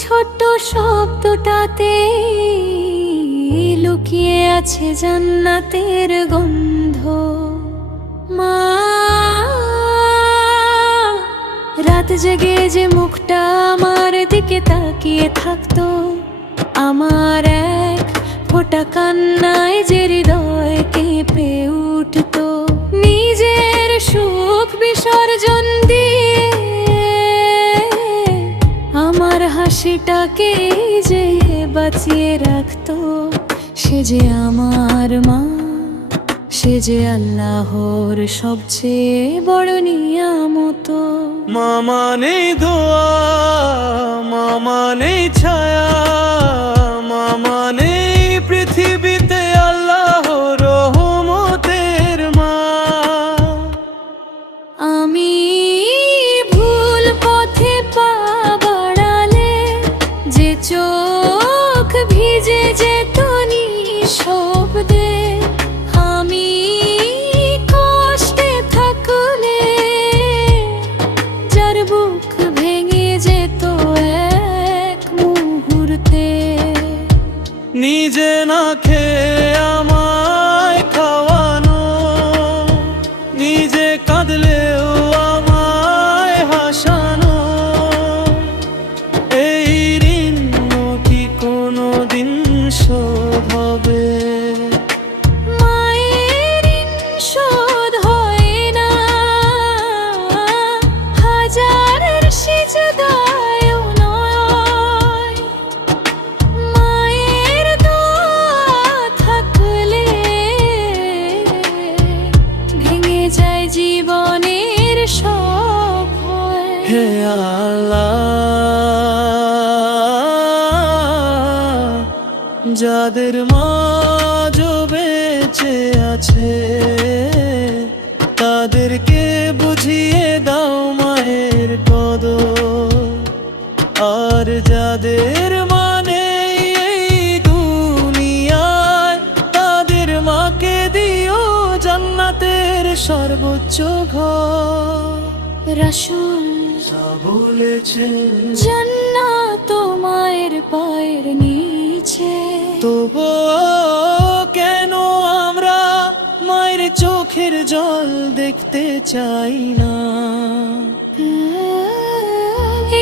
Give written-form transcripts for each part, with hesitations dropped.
ছোট্ট শব্দটাতে লুকিয়ে আছে জান্নাতের গন্ধ। মা, রাত জেগে যে মুখটা আমার দিকে তাকিয়ে থাকতো, আমার এক ফোঁটা কান্নায় যে হৃদয় কেঁপে উঠতো। নিজের সুখ বিসর্জন দিয়ে আমার হাসিটাকে যে বাঁচিয়ে রাখতো, সে যে আমার মা, সে যে আল্লাহর সবচেয়ে বড় নিয়ামত। মা মানে দোয়া, মা মানে ছায়া, মা মানে পৃথিবীতে আল্লাহর রহমতের মা। আমি ভুল পথে পা বাড়ালে যে চোখ ভিজে যেত নিঃশব্দে, আমি কষ্টে থাকলে যার বুক ভেঙে যেত এক মুহূর্তে। নিজে না খেয়ে আমায় খাওয়ানো, নিজে কাঁদলেও আমায় হাসানো, এই ঋণ কি কোনোদিন শোধ হবে? মায়ের ঋণ শোধ হয় না, হাজার সিজদায়ও নয়। মায়ের দোয়া থাকলে ভেঙে যায় জীবনের সব ভয়। হে আল্লাহ, যাদের মা বেঁচে আছে তাদেরকে বুঝিয়ে দাও মায়ের কদর। আর যাদের মানে এই দুনিয়ায়, তাদের মাকে দিও জান্নাতের সর্বোচ্চ ঘর। রাসূল বলেছেন জান্নাত মায়ের পায়ের নিচে। তবুও কেন আমরা মায়ের চোখের জল দেখতে চাই না?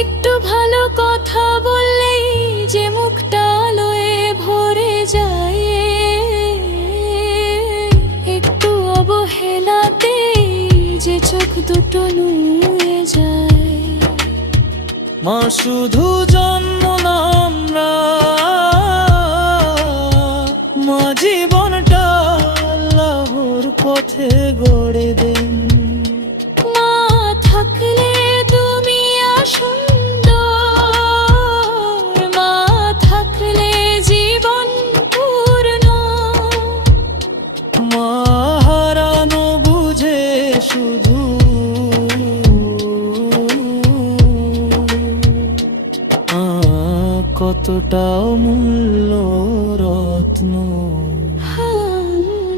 একটু ভালো কথা বললেই যে মুখটা আলোয় ভরে যায়, একটু অবহেলাতেই যে চোখ দুটো নুয়ে যায়। মা শুধু জন্ম না আমরা, মা জীবনটা আল্লাহর পথে গড়ে দেন। মা থাকলে তুমি সুন্দর, মা থাকলে জীবন পূর্ণ। মা হারানো বুঝে শুধু কতটা অমূল্য রত্ন। হা,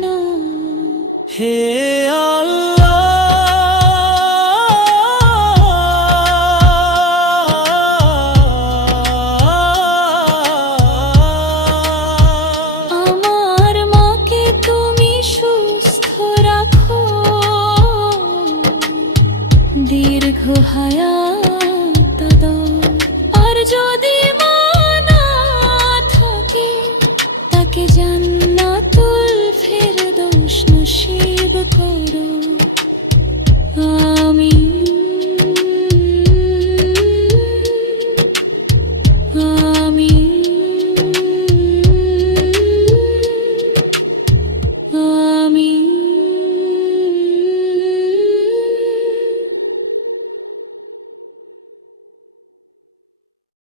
না। হে